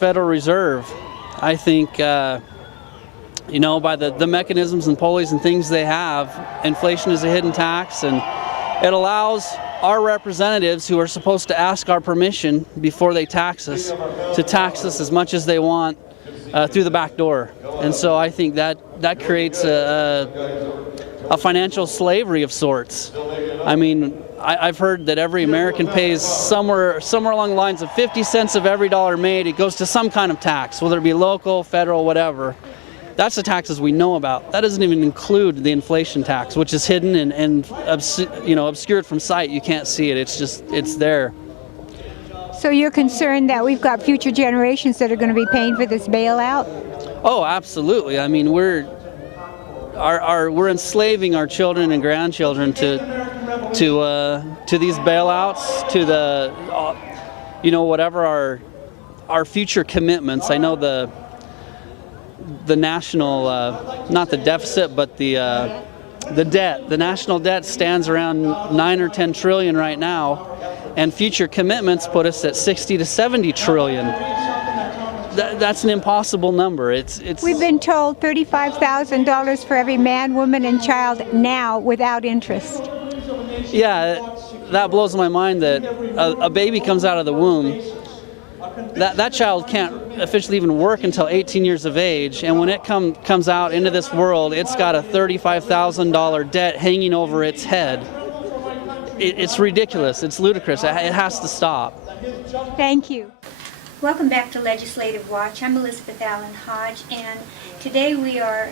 Federal Reserve. I think, you know, by the mechanisms and pulleys and things they have, inflation is a hidden tax, and it allows our representatives, who are supposed to ask our permission before they tax us, to tax us as much as they want through the back door. And so I think that creates a financial slavery of sorts. I mean, I've heard that every American pays somewhere along the lines of 50 cents of every dollar made. It goes to some kind of tax, whether it be local, federal, whatever. That's the taxes we know about. That doesn't even include the inflation tax, which is hidden and obscured from sight. You can't see it. It's there. So you're concerned that we've got future generations that are going to be paying for this bailout? Oh, absolutely. I mean, we're enslaving our children and grandchildren to these bailouts, to the whatever our future commitments. I know the national, not the deficit, but the debt. The national debt stands around 9 or 10 trillion right now, and future commitments put us at 60 to 70 trillion. That's an impossible number. We've been told $35,000 for every man, woman, and child now without interest. Yeah, that blows my mind that a baby comes out of the womb. That child can't officially even work until 18 years of age, and when it comes out into this world, it's got a $35,000 debt hanging over its head. It's ridiculous. It's ludicrous. It has to stop. Thank you. Welcome back to Legislative Watch. I'm Elizabeth Allen Hodge, and today we are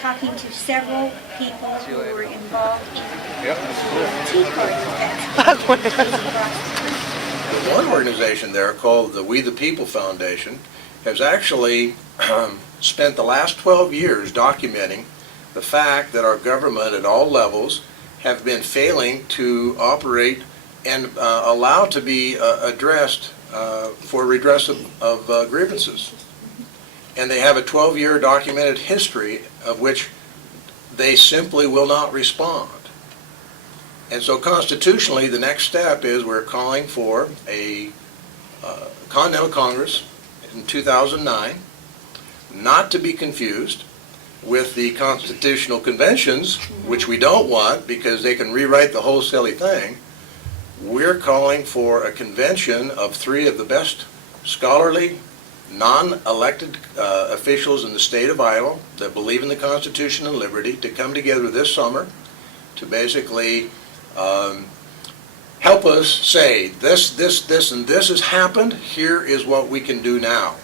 talking to several people who were involved in Tea Party protests. One organization there called the We the People Foundation has actually spent the last 12 years documenting the fact that our government at all levels have been failing to operate and allow to be addressed for redress of grievances. And they have a 12-year documented history of which they simply will not respond. And so constitutionally, the next step is we're calling for a Continental Congress in 2009, not to be confused with the constitutional conventions, which we don't want because they can rewrite the whole silly thing. We're calling for a convention of 3 of the best scholarly, non-elected officials in the state of Idaho that believe in the Constitution and liberty to come together this summer to basically help us say this, and this has happened. Here is what we can do now.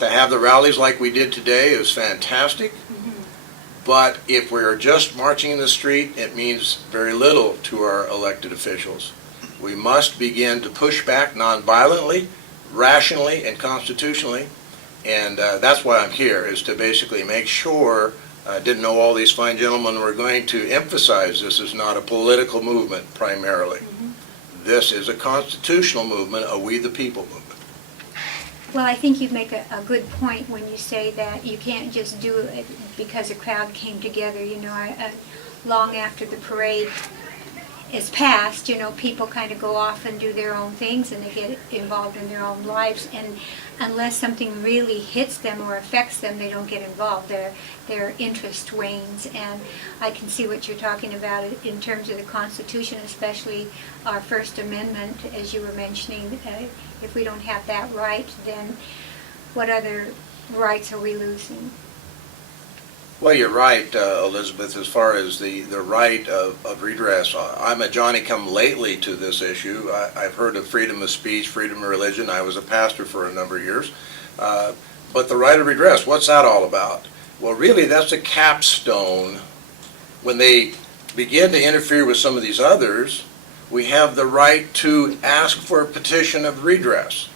To have the rallies like we did today is fantastic. But if we're just marching in the street, it means very little to our elected officials. We must begin to push back nonviolently, rationally, and constitutionally. And that's why I'm here, is to basically make sure, I didn't know all these fine gentlemen were going to emphasize this is not a political movement primarily. This is a constitutional movement, a We the People movement. Well, I think you make a good point when you say that you can't just do it because a crowd came together. You know, long after the parade is passed, you know, people kind of go off and do their own things and they get involved in their own lives. And unless something really hits them or affects them, they don't get involved. Their interest wanes. And I can see what you're talking about in terms of the Constitution, especially our First Amendment, as you were mentioning. If we don't have that right, then what other rights are we losing? Well, you're right, Elizabeth, as far as the right of redress. I'm a Johnny-come-lately to this issue. I've heard of freedom of speech, freedom of religion. I was a pastor for a number of years. But the right of redress, what's that all about? Well, really, that's a capstone. When they begin to interfere with some of these others, we have the right to ask for a petition of redress.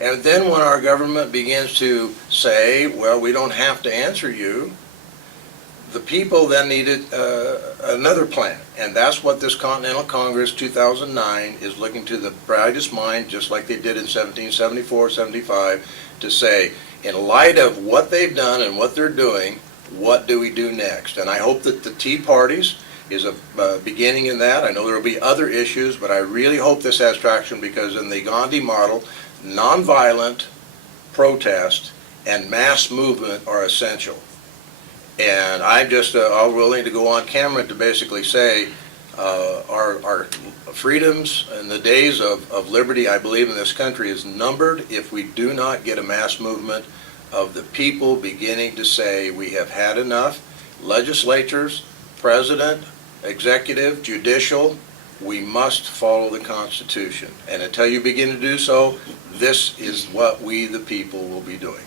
And then when our government begins to say, well, we don't have to answer you, the people then needed another plan. And that's what this Continental Congress 2009 is looking to the brightest mind, just like they did in 1774, 75, to say, in light of what they've done and what they're doing, what do we do next? And I hope that the Tea Parties is a beginning in that. I know there will be other issues, but I really hope this has traction because in the Gandhi model, nonviolent protest and mass movement are essential. And I'm just all willing to go on camera to basically say our freedoms and the days of liberty, I believe, in this country is numbered if we do not get a mass movement of the people beginning to say we have had enough. Legislatures, president, executive, judicial, we must follow the Constitution. And until you begin to do so, this is what we, the people, will be doing.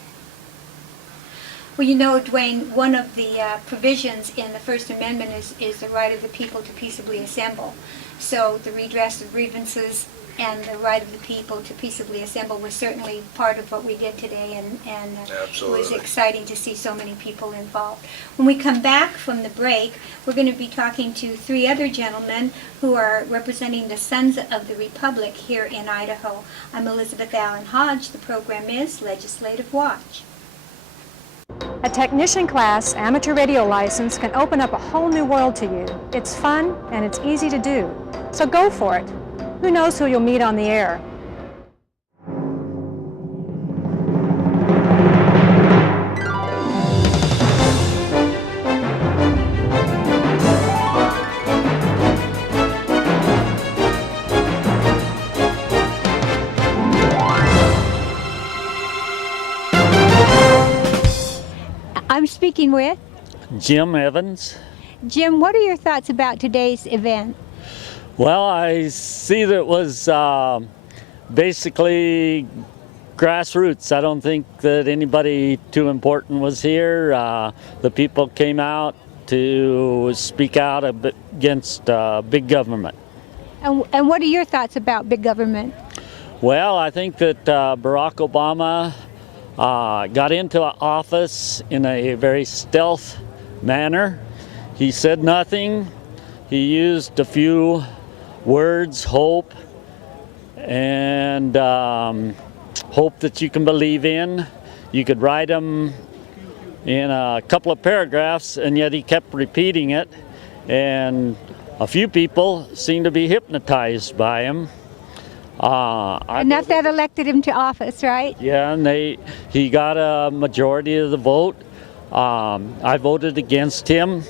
Well, you know, Dwayne, one of the provisions in the First Amendment is the right of the people to peaceably assemble. So the redress of grievances and the right of the people to peaceably assemble was certainly part of what we did today, and it was exciting to see so many people involved. When we come back from the break, we're going to be talking to three other gentlemen who are representing the Sons of the Republic here in Idaho. I'm Elizabeth Allen Hodge. The program is Legislative Watch. A technician class amateur radio license can open up a whole new world to you. It's fun and it's easy to do. So go for it. Who knows who you'll meet on the air? I'm speaking with Jim Evans. Jim. What are your thoughts about today's event? Well, I see that it was basically grassroots. I don't think that anybody too important was here. The people came out to speak out against big government. And what are your thoughts about big government? Well, I think that Barack Obama got into office in a very stealth manner. He said nothing. He used a few words, hope, and hope that you can believe in. You could write them in a couple of paragraphs, and yet he kept repeating it, and a few people seemed to be hypnotized by him. Enough that elected him to office, right? Yeah, and he got a majority of the vote. I voted against him.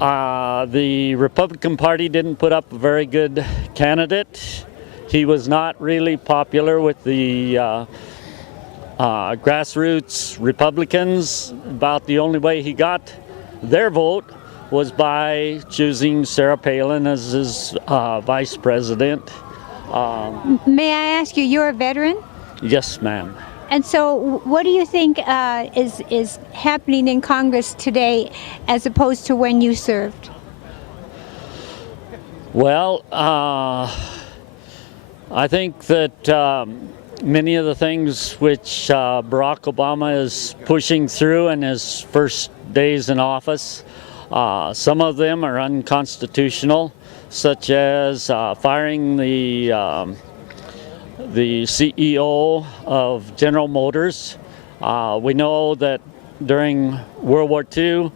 The Republican Party didn't put up a very good candidate. He was not really popular with the grassroots Republicans. About the only way he got their vote was by choosing Sarah Palin as his vice president. May I ask you, you're a veteran? Yes, ma'am. And so what do you think is happening in Congress today as opposed to when you served? Well, I think that many of the things which Barack Obama is pushing through in his first days in office, some of them are unconstitutional, such as firing the CEO of General Motors. We know that during World War II,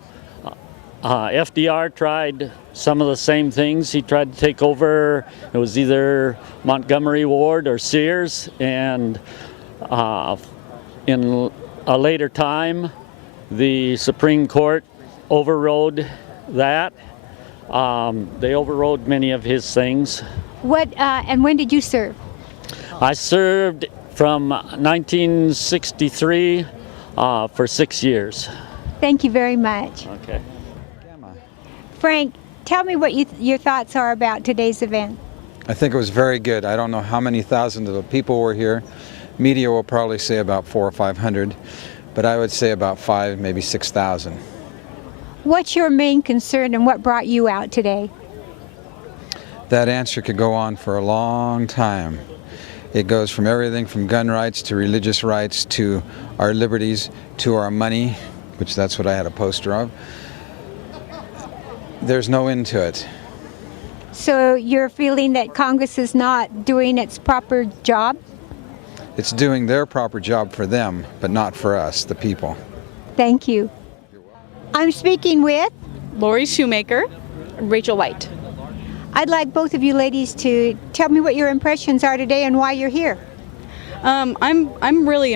FDR tried some of the same things. He tried to take over, it was either Montgomery Ward or Sears, and in a later time, the Supreme Court overrode that. They overrode many of his things. And when did you serve? I served from 1963 for 6 years. Thank you very much. Okay. Frank, tell me what your thoughts are about today's event. I think it was very good. I don't know how many thousands of people were here. Media will probably say about 400 or 500, but I would say about 5, maybe 6,000. What's your main concern and what brought you out today? That answer could go on for a long time. It goes from everything from gun rights to religious rights to our liberties to our money, which that's what I had a poster of. There's no end to it. So you're feeling that Congress is not doing its proper job? It's doing their proper job for them, but not for us, the people. Thank you. I'm speaking with Lori Shoemaker, Rachel White. I'd like both of you ladies to tell me what your impressions are today and why you're here. I'm really